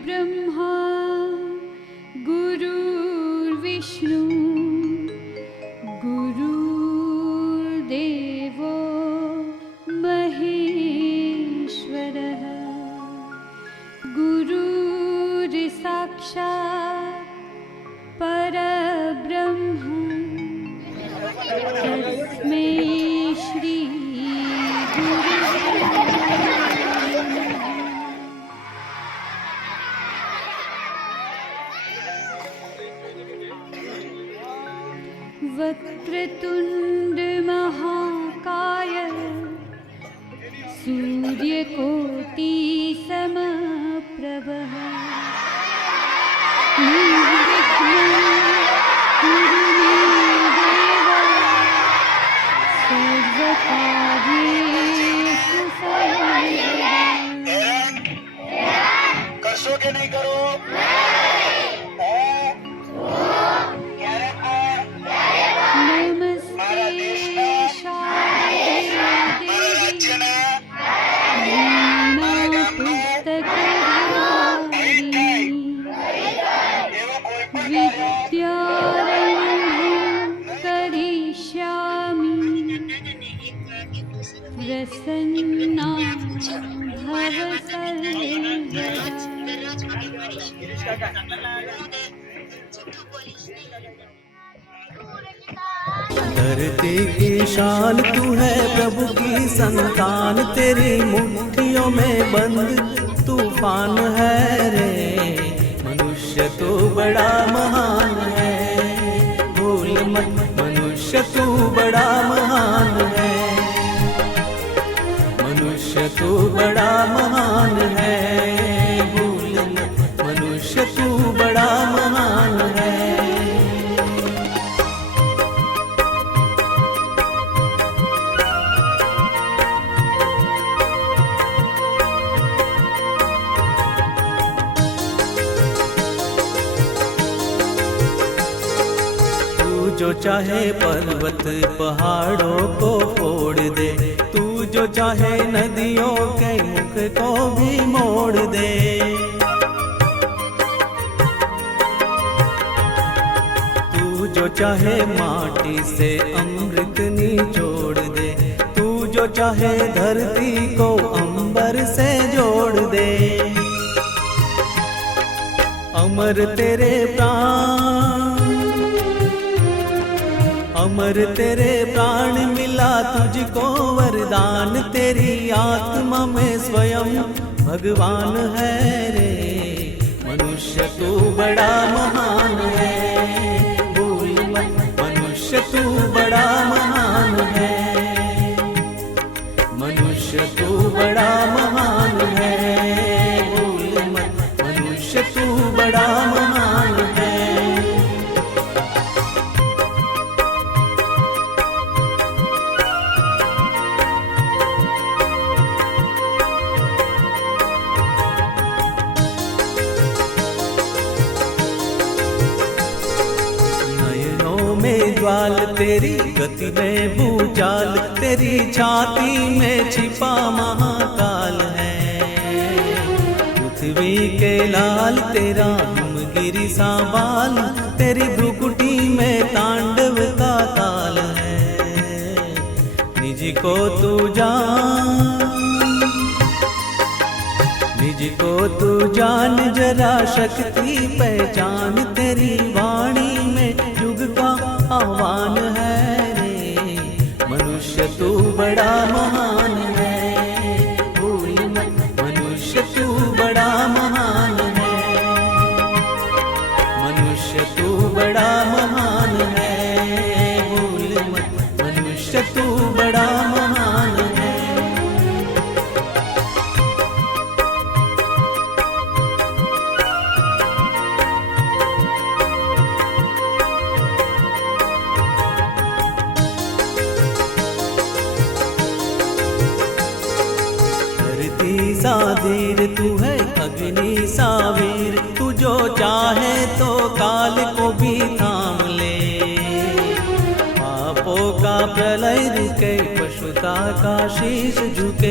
गुरुर्ब्रह्मा गुरुर्विष्णु गुरुर्देवो महेश्वरः गुरुर्साक्षात् परब्रह्म तस्मै श्री वक्रतुंड महाकाय सूर्यकोटि समप्रभः निर्विघ्नं कुरु मे देव सर्वकार्येषु सर्वदा। करशो के नहीं करो? प्रसन्ना भव धरती की शान तू है, प्रभु की संतान, तेरी मुट्ठियों में बंद तूफान है रे। मनुष्य तो बड़ा महान है, भूल मत मनुष्य तू बड़ा महान है, मनुष्य तू बड़ा महान है, भूल मत मनुष्य तू बड़ा महान है। जो चाहे पर्वत पहाड़ों को फोड़ दे, तू जो चाहे नदियों के मुख को भी मोड़ दे। तू जो चाहे माटी से अमृत निचोड़ दे, तू जो चाहे धरती को अंबर से जोड़ दे। अमर तेरे प्राण, अमर तेरे प्राण मिला तुझको वरदान, तेरी आत्मा में स्वयं भगवान है रे। मनुष्य तू बड़ा महान है, भूल मत मनुष्य तू बड़ा महान है, मनुष्य तू बड़ा महान है, भूल मत मनुष्य तू बड़ा महान है। ज्वाल तेरी गति में भूचाल, तेरी छाती में छिपा महाकाल है। पृथ्वी के लाल तेरा हिमगिरी सा बाल, तेरी भ्रुकुटी में तांडव का ताल है। निज को तू जान, निज को तू जान जरा शक्ति पहचान, तेरी वाणी में युग का आह्वान है रे। मनुष्य तू बड़ा महान है, भूल मत मनुष्य तू बड़ा महान है, मनुष्य तू बड़ा महान है, भूल मत मनुष्य तू बड़ा महान है। साधीर तू है अग्नि सावीर, तू जो चाहे तो काल को भी थाम ले। पापों का प्रलय रुके, पशुता का शीश झुके।